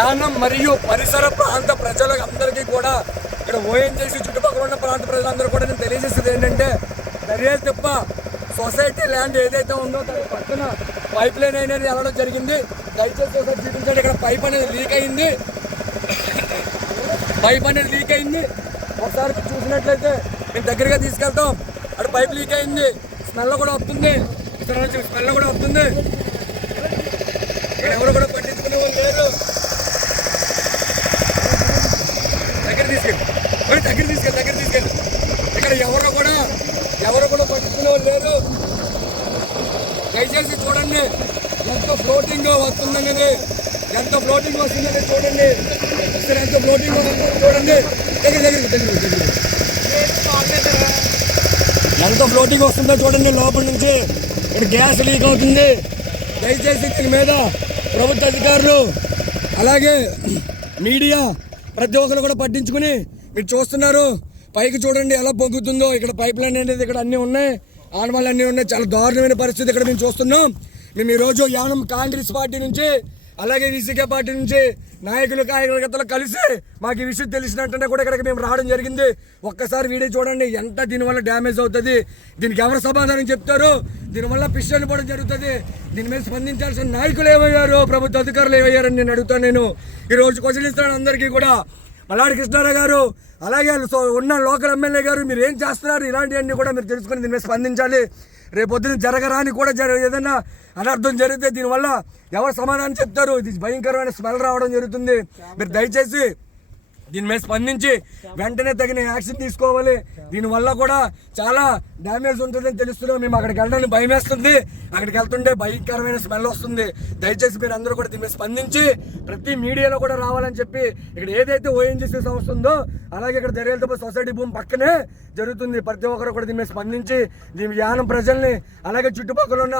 యానం మరియు పరిసర ప్రాంత ప్రజలకు అందరికీ కూడా ఇక్కడ ఓఎన్జీసీ చుట్టుపక్కల ఉన్న ప్రాంత ప్రజలందరూ కూడా నేను తెలియజేసేది ఏంటంటే దర్యాతిప్ప సొసైటీ ల్యాండ్ ఏదైతే ఉందో దాని పక్కన పైప్ లైన్ అనేది వెళ్ళడం జరిగింది. దయచేసి ఒకసారి చూపించండి. ఇక్కడ పైప్ అనేది లీక్ అయింది. ఒకసారి చూసినట్లయితే మేము దగ్గరగా తీసుకెళ్తాం. అక్కడ పైప్ లీక్ అయింది. స్మెల్ కూడా వస్తుంది. ఇక్కడ ఎవరు కూడా పట్టించుకునే వాళ్ళు లేరు. దగ్గర తీసుకెళ్ళి ఇక్కడ ఎవరు కూడా పట్టించుకునే వాళ్ళు లేరు. దయచేసి చూడండి ఎంత ఫ్లోటింగ్ వస్తుందనేది, ఎంత ఫ్లోటింగ్ వస్తుందనేది చూడండి. ఎంత ఫ్లోటింగ్ వస్తుందో చూడండి. లోపల నుంచి ఇక్కడ గ్యాస్ లీక్ అవుతుంది. దయచేసి దీని మీద ప్రభుత్వ అధికారులు అలాగే మీడియా ప్రతి ఒక్కరు కూడా పట్టించుకుని మీరు చూస్తున్నారు. పైకి చూడండి ఎలా పొంగుతుందో. ఇక్కడ పైప్ లైన్ అనేది ఇక్కడ అన్నీ ఉన్నాయి, ఆనవాళ్ళు అన్నీ ఉన్నాయి. చాలా దారుణమైన పరిస్థితి ఇక్కడ మేము చూస్తున్నాం. మేము ఈరోజు యానం కాంగ్రెస్ పార్టీ నుంచి అలాగే విసికే పార్టీ నుంచి నాయకులు కార్యకర్తలు కలిసి మాకు ఈ విషయం తెలిసినట్టుంటే కూడా ఇక్కడికి మేము రావడం జరిగింది. ఒక్కసారి వీడియో చూడండి ఎంత దీనివల్ల డ్యామేజ్ అవుతుంది, దీనికి ఎవరు సమాధానం చెప్తారు, దీనివల్ల పిస్టల్ పడడం జరుగుతుంది. దీని మీద స్పందించాల్సిన నాయకులు ఏమయ్యారు, ప్రభుత్వ అధికారులు ఏమయ్యారని నేను అడుగుతాను. నేను ఈరోజు క్వశ్చన్ ఇస్తాను అందరికీ కూడా. మల్లాడి కృష్ణారావు గారు అలాగే ఉన్న లోకల్ ఎమ్మెల్యే గారు మీరు ఏం చేస్తున్నారు, ఇలాంటివన్నీ కూడా మీరు తెలుసుకుని దీని మీద స్పందించాలి. రేపొద్దున జరగరాని కూడా ఏదైనా అనర్థం జరిగితే దీనివల్ల ఎవరు సమాధానం చెప్తారు. ఇది భయంకరమైన స్మెల్ రావడం జరుగుతుంది. మీరు దయచేసి దీని మీద స్పందించి వెంటనే తగిన యాక్షన్ తీసుకోవాలి. దీనివల్ల కూడా చాలా డ్యామేజ్ ఉంటుందని తెలుస్తున్నాం. మేము అక్కడికి వెళ్ళడానికి భయం వేస్తుంది. అక్కడికి వెళ్తుంటే భయంకరమైన స్మెల్ వస్తుంది. దయచేసి మీరు అందరూ కూడా దీని మీద స్పందించి ప్రతి మీడియాలో కూడా రావాలని చెప్పి ఇక్కడ ఏదైతే ఓఎన్జీసీ సంస్థ ఉందో అలాగే ఇక్కడ దర్యాలతో సొసైటీ భూమి పక్కనే జరుగుతుంది. ప్రతి ఒక్కరు కూడా దీని మీద స్పందించి దీని యానం ప్రజల్ని అలాగే చుట్టుపక్కల ఉన్న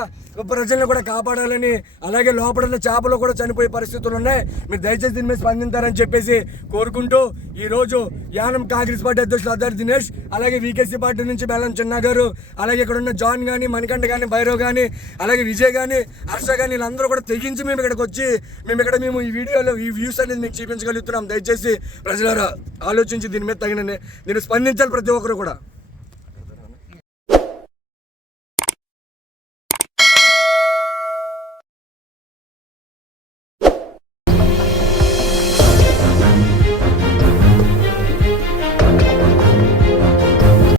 ప్రజల్ని కూడా కాపాడాలని, అలాగే లోపల ఉన్న చేపలు కూడా చనిపోయే పరిస్థితులు ఉన్నాయి. మీరు దయచేసి దీని మీద స్పందించారని చెప్పేసి కోరుకుంటూ ఈరోజు యానం కాంగ్రెస్ పార్టీ అధ్యక్షులు అద్దర్ దినేష్ అలాగే వీకేసీ పార్టీ నుంచి బెల్లం చిన్న గారు అలాగే ఇక్కడ ఉన్న జాన్ కానీ మణికంఠ కానీ భైరవ్ కానీ అలాగే విజయ్ కానీ హర్ష కానీ వీళ్ళందరూ కూడా తెగించి మేము ఇక్కడికి వచ్చి మేము ఈ వీడియోలో ఈ వ్యూస్ అనేది మీకు చూపించగలుగుతున్నాం. దయచేసి ప్రజలారా ఆలోచించి దీని మీద దీన్ని స్పందించాలి ప్రతి ఒక్కరు కూడా.